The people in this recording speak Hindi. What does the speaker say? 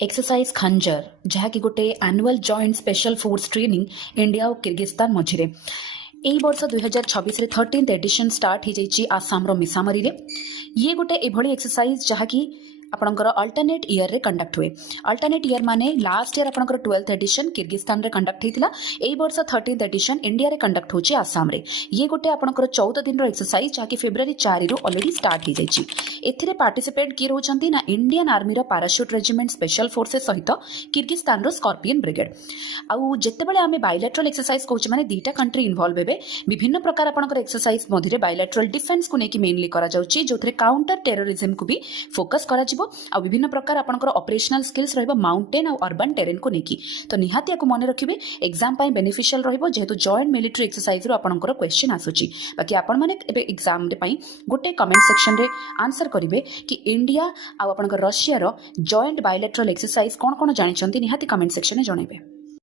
एक्सरसाइज खंजर जहाँकि गोटे annual joint special force training India और किर्गिस्तान मझिरे एई वर्ष 2026 रे 13th एडिशन स्टार्ट हो जाइए आसाम मिसामरी रे। ये गोटे एभली एक्सरसाइज जहाँकि आपणकर अल्टरनेट ईयर रे कंडक्ट हुए। अल्टरनेट ईयर माने लास्ट ईयर आपणकर 12th एडिशन किर्गिस्तान रे कंडक्ट होता, एई वर्ष 13th एडिशन इंडिया रे कंडक्ट होची आसाम रे। ये गोटे आपणकर 14 दिन रो एक्सरसाइज जहाँकि फेब्रुआरी 4 रु ऑलरेडी स्टार्ट हो जाइए। एथिरे पार्टिसिपेट किए रोचंती ना इंडियन आर्मी रो पैराशूट रेजिमेंट स्पेशल फोर्सेस सहित किर्गिस्तान रो स्कॉर्पियन ब्रिगेड। आउ जेतेबेले आमे बायलैटरल एक्सरसाइज कहूचे माने दीटा कंट्री इन्वॉल्व हेबे। विभिन्न प्रकार आपणकर एक्सरसाइज मध्यरे बायलैटरल डिफेंस को नेकी मेनली करा जाउची, जोथरे काउंटर टेररिज्म को भी फोकस करा जिवो। आ विभिन्न प्रकार आपणकर ऑपरेशनल स्किल्स रहबो माउंटेन और अर्बन टेरेन को नेकी। तो निहाती याको मने रखिबे, एग्जाम पाई बेनिफिशियल रहबो जेहेतु जॉइंट मिलिटरी एक्सरसाइज रो आपणकर क्वेश्चन आसुची। बाकी आपण माने एबे एग्जाम रे पाई गोटे कमेंट सेक्शन रे आंसर करिवे कि इंडिया आ आपणकर रशिया रो जॉइंट बायलैटरल एक्सरसाइज कोन कोन जानिचंती, निहाती कमेंट सेक्शन में जणाइबे।